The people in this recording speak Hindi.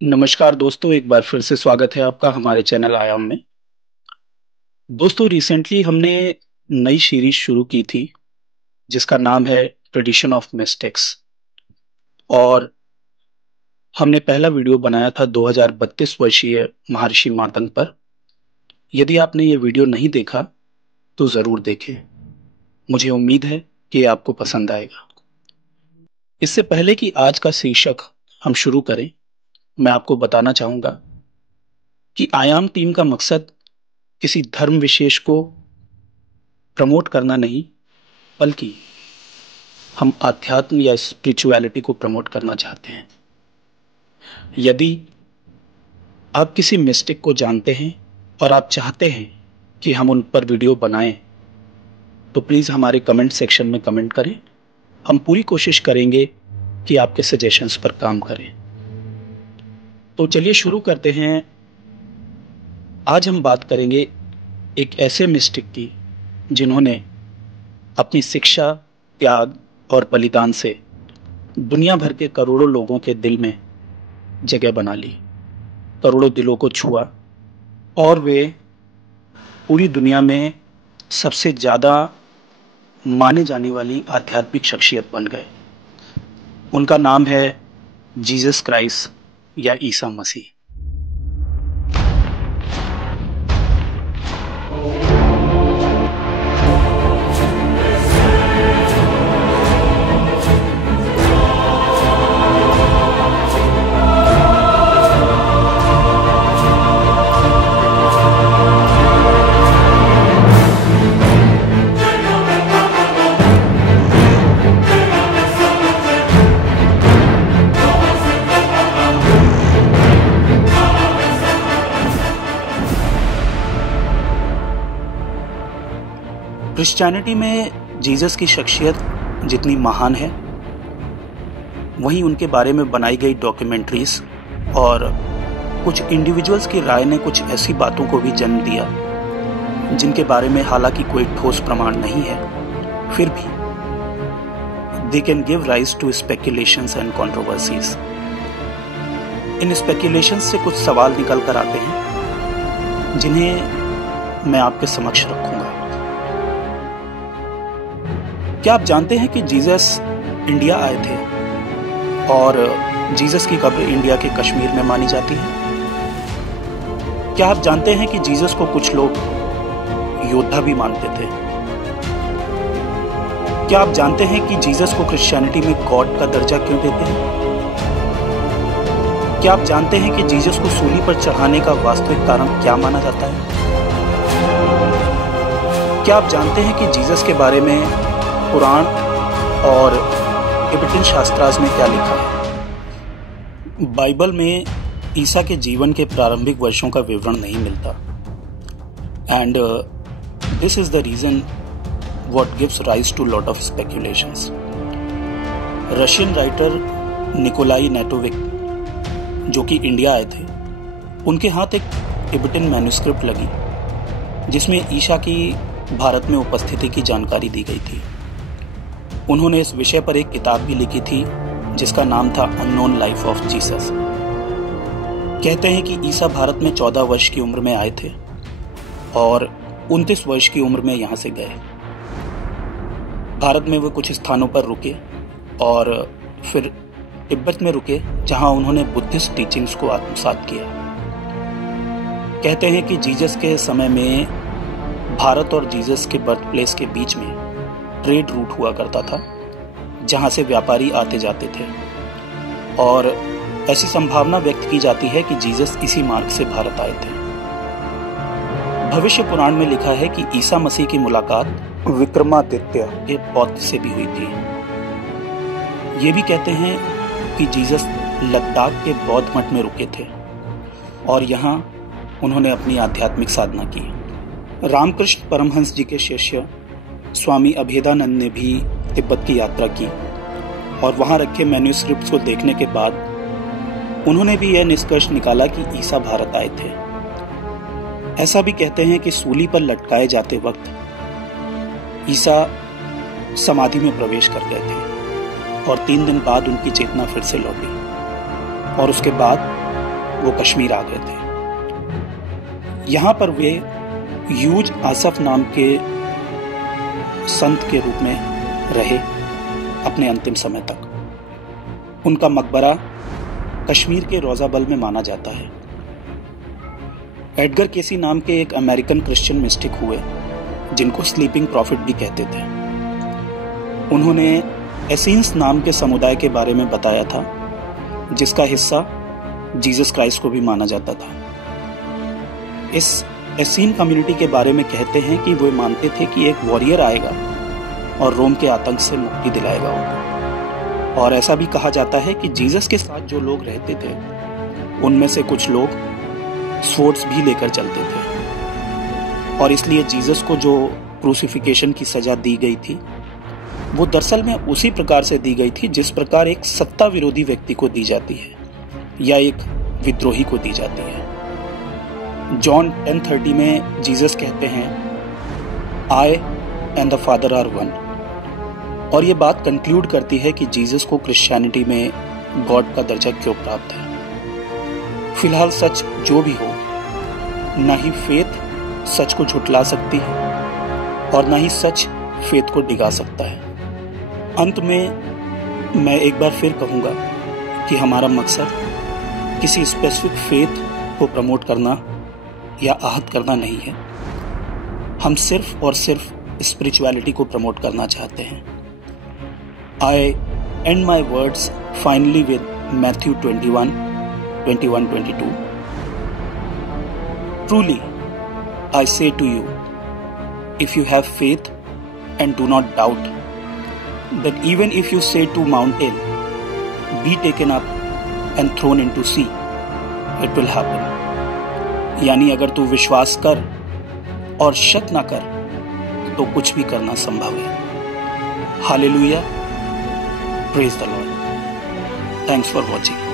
नमस्कार दोस्तों, एक बार फिर से स्वागत है आपका हमारे चैनल आयाम में। दोस्तों, रिसेंटली हमने नई सीरीज शुरू की थी जिसका नाम है ट्रेडिशन ऑफ मिस्टिक्स। और हमने पहला वीडियो बनाया था 2032 वर्षीय महर्षि मातंग पर। यदि आपने ये वीडियो नहीं देखा तो जरूर देखें। मुझे उम्मीद है कि ये आपको पसंद आएगा। इससे पहले कि आज का शीर्षक हम शुरू करें, मैं आपको बताना चाहूंगा कि आयाम टीम का मकसद किसी धर्म विशेष को प्रमोट करना नहीं, बल्कि हम आध्यात्म या स्पिरिचुअलिटी को प्रमोट करना चाहते हैं। यदि आप किसी मिस्टिक को जानते हैं और आप चाहते हैं कि हम उन पर वीडियो बनाएं, तो प्लीज़ हमारे कमेंट सेक्शन में कमेंट करें। हम पूरी कोशिश करेंगे कि आपके सजेशंस पर काम करें। तो चलिए शुरू करते हैं। आज हम बात करेंगे एक ऐसे मिस्टिक की जिन्होंने अपनी शिक्षा, त्याग और बलिदान से दुनिया भर के करोड़ों लोगों के दिल में जगह बना ली, करोड़ों दिलों को छुआ और वे पूरी दुनिया में सबसे ज़्यादा माने जाने वाली आध्यात्मिक शख्सियत बन गए। उनका नाम है जीसस क्राइस्ट या ईसा मसीह। क्रिश्चियनिटी में जीसस की शख्सियत जितनी महान है, वहीं उनके बारे में बनाई गई डॉक्यूमेंट्रीज और कुछ इंडिविजुअल्स की राय ने कुछ ऐसी बातों को भी जन्म दिया जिनके बारे में हालांकि कोई ठोस प्रमाण नहीं है, फिर भी they can give rise to speculations and controversies. इन स्पेकुलेशंस से कुछ सवाल निकल कर आते हैं जिन्हें मैं आपके समक्ष रखूंगा। क्या आप जानते हैं कि जीसस इंडिया आए थे और जीसस की कब्र इंडिया के कश्मीर में मानी जाती है? क्या आप जानते हैं कि जीसस को कुछ लोग योद्धा भी मानते थे? क्या आप जानते हैं कि जीसस को क्रिश्चियनिटी में गॉड का दर्जा क्यों देते हैं? क्या आप जानते हैं कि जीसस को सूली पर चढ़ाने का वास्तविक कारण क्या माना जाता है? क्या आप जानते हैं कि जीसस के बारे में कुरान और तिब्बतन शास्त्रार्थ में क्या लिखा है? बाइबल में ईसा के जीवन के प्रारंभिक वर्षों का विवरण नहीं मिलता। And this is the reason what gives rise to lot of speculations. Russian writer Nikolai Notovitch, जो कि इंडिया आए थे, उनके हाथ एक तिब्बतन मैन्युस्क्रिप्ट लगी जिसमें ईसा की भारत में उपस्थिति की जानकारी दी गई थी। उन्होंने इस विषय पर एक किताब भी लिखी थी जिसका नाम था अननोन लाइफ ऑफ जीसस। कहते हैं कि ईसा भारत में 14 वर्ष की उम्र में आए थे और 29 वर्ष की उम्र में यहाँ से गए। भारत में वो कुछ स्थानों पर रुके और फिर तिब्बत में रुके, जहाँ उन्होंने बुद्धिस्ट टीचिंग्स को आत्मसात किया। कहते हैं कि जीसस के समय में भारत और जीसस के बर्थ प्लेस के बीच में ट्रेड रूट हुआ करता था, जहां से व्यापारी आते जाते थे और ऐसी संभावना व्यक्त की जाती है कि जीसस इसी मार्ग से भारत आए थे। भविष्य पुराण में लिखा है कि ईसा मसीह की मुलाकात विक्रमादित्य के पौत्र से भी हुई थी। ये भी कहते हैं कि जीसस लद्दाख के बौद्ध मठ में रुके थे और यहाँ उन्होंने अपनी आध्यात्मिक साधना की। रामकृष्ण परमहंस जी के शिष्य स्वामी अभेदानंद ने भी तिब्बत की यात्रा की और वहां रखे मैन्युस्क्रिप्ट्स को देखने के बाद उन्होंने भी यह निष्कर्ष निकाला कि ईसा भारत आए थे। ऐसा भी कहते हैं कि सूली पर लटकाए जाते वक्त ईसा समाधि में प्रवेश कर गए थे और 3 दिन बाद उनकी चेतना फिर से लौटी और उसके बाद वो कश्मीर आ गए थे। यहाँ पर वे यूज आसफ नाम के संत के रूप में रहे अपने अंतिम समय तक। उनका मकबरा कश्मीर के रोजाबल में माना जाता है। एडगर केसी नाम के एक अमेरिकन क्रिश्चियन मिस्टिक हुए जिनको स्लीपिंग प्रॉफिट भी कहते थे। उन्होंने एसीन्स नाम के समुदाय के बारे में बताया था जिसका हिस्सा जीसस क्राइस्ट को भी माना जाता था। इस एसीन कम्युनिटी के बारे में कहते हैं कि वे मानते थे कि एक वॉरियर आएगा और रोम के आतंक से मुक्ति दिलाएगा उनको। और ऐसा भी कहा जाता है कि जीसस के साथ जो लोग रहते थे उनमें से कुछ लोग स्वॉर्ड्स भी लेकर चलते थे और इसलिए जीसस को जो क्रूसिफिकेशन की सजा दी गई थी वो दरअसल में उसी प्रकार से दी गई थी जिस प्रकार एक सत्ता विरोधी व्यक्ति को दी जाती है या एक विद्रोही को दी जाती है। जॉन 10:30 में जीसस कहते हैं I and the father are one, और ये बात कंक्लूड करती है कि जीसस को क्रिश्चियनिटी में गॉड का दर्जा क्यों प्राप्त है। फिलहाल सच जो भी हो, न ही फेथ सच को झुटला सकती है और न ही सच फेथ को डिगा सकता है। अंत में मैं एक बार फिर कहूँगा कि हमारा मकसद किसी स्पेसिफिक फेथ को प्रमोट करना या आहत करना नहीं है। हम सिर्फ और सिर्फ स्पिरिचुअलिटी को प्रमोट करना चाहते हैं। I end my words finally with Matthew 21:22. Truly, I say to you, if you have faith and do not doubt, that even if you say to mountain, be taken up and thrown into sea, it will happen. यानी अगर तू विश्वास कर और शक ना कर तो कुछ भी करना संभव है। Hallelujah, praise the Lord. Thanks for watching.